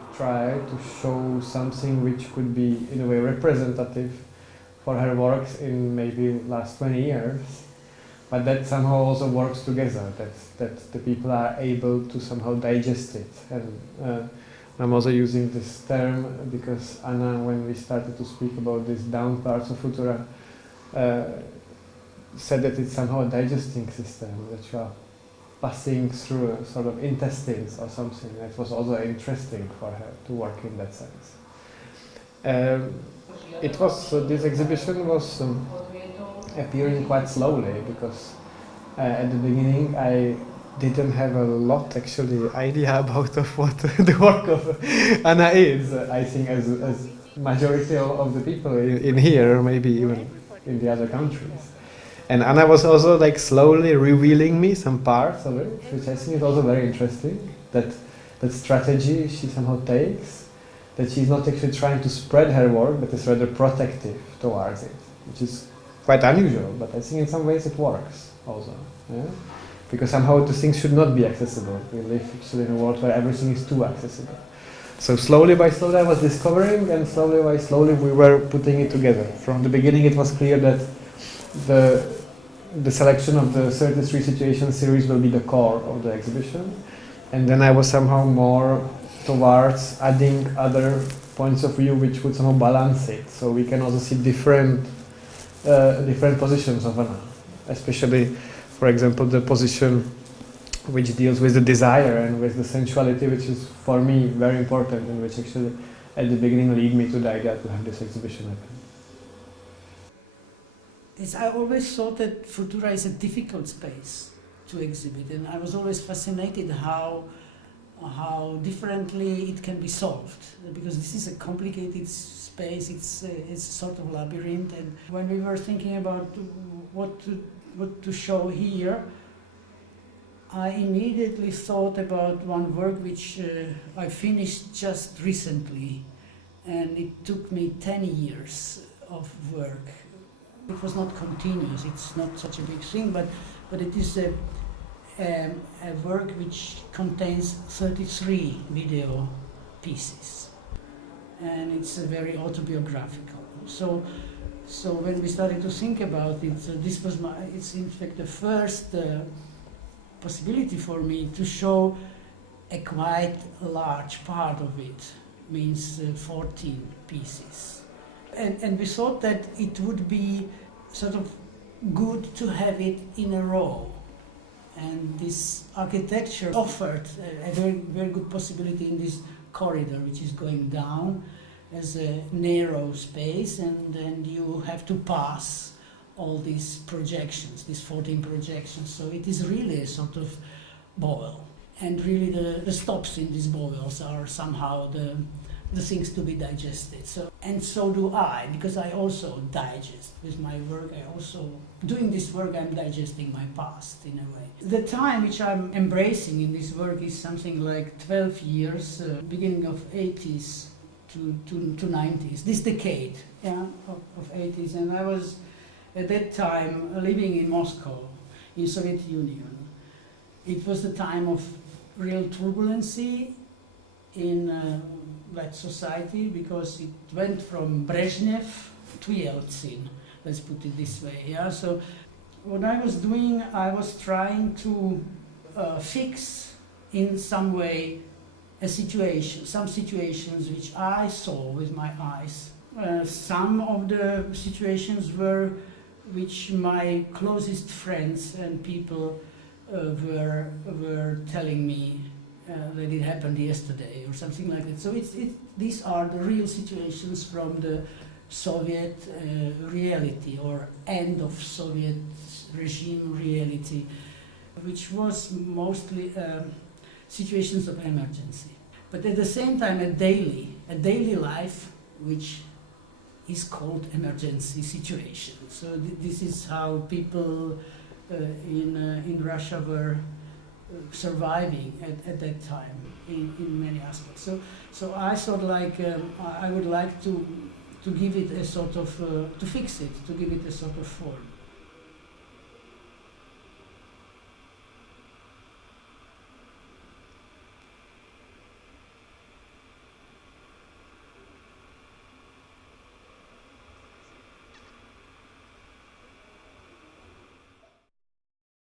try to show something which could be in a way representative for her works in maybe last 20 years, but that somehow also works together, that the people are able to somehow digest it. And I'm also using this term because Anna, when we started to speak about these down parts of Futura, said that it's somehow a digesting system, that you are passing through a sort of intestines or something. That was also interesting for her to work in that sense. This exhibition was appearing quite slowly because at the beginning I didn't have a lot actually idea about what the work of Anna is. I think as majority of the people in here, or maybe even in the other countries. And Anna was also like slowly revealing me some parts of it, which I think is also very interesting. That strategy she somehow takes, that she's not actually trying to spread her work, but is rather protective towards it, which is quite unusual. But I think in some ways it works also, yeah? Because somehow the things should not be accessible. We live actually in a world where everything is too accessible. So slowly by slowly I was discovering, and slowly by slowly we were putting it together. From the beginning it was clear that the selection of the 33 Situations series will be the core of the exhibition. And then I was somehow more towards adding other points of view which would somehow balance it. So we can also see different positions of Anna. Especially, for example, the position which deals with the desire and with the sensuality, which is for me very important, and which actually at the beginning lead me to the idea to have this exhibition happen. I always thought that Futura is a difficult space to exhibit, and I was always fascinated how differently it can be solved, because this is a complicated space. It's a sort of labyrinth, and when we were thinking about what to show here, I immediately thought about one work which I finished just recently, and it took me 10 years of work. It was not continuous, it's not such a big thing, but it is a work which contains 33 video pieces, and it's very autobiographical. So when we started to think about it, it's in fact the first possibility for me to show a quite large part of it, means 14 pieces. And we thought that it would be sort of good to have it in a row. And this architecture offered a very, very good possibility in this corridor, which is going down as a narrow space, and then you have to pass all these projections, these 14 projections. So it is really a sort of boil. And really the stops in these boils are somehow the things to be digested. And so do I, because I also digest with my work. Doing this work, I'm digesting my past in a way. The time which I'm embracing in this work is something like 12 years, beginning of 80s to 90s, this decade, yeah, of 80s. And I was at that time living in Moscow, in Soviet Union. It was the time of real turbulency in that society, because it went from Brezhnev to Yeltsin, let's put it this way. Yeah? So what I was doing, I was trying to fix in some way some situations which I saw with my eyes. Some of the situations were which my closest friends and people were telling me that it happened yesterday or something like that. So these are the real situations from the Soviet reality, or end of Soviet regime reality, which was mostly situations of emergency. But at the same time a daily life which is called emergency situation. So this is how people in Russia were surviving at that time in many aspects. So I thought I would like to give it a sort of, to fix it, to give it a sort of form.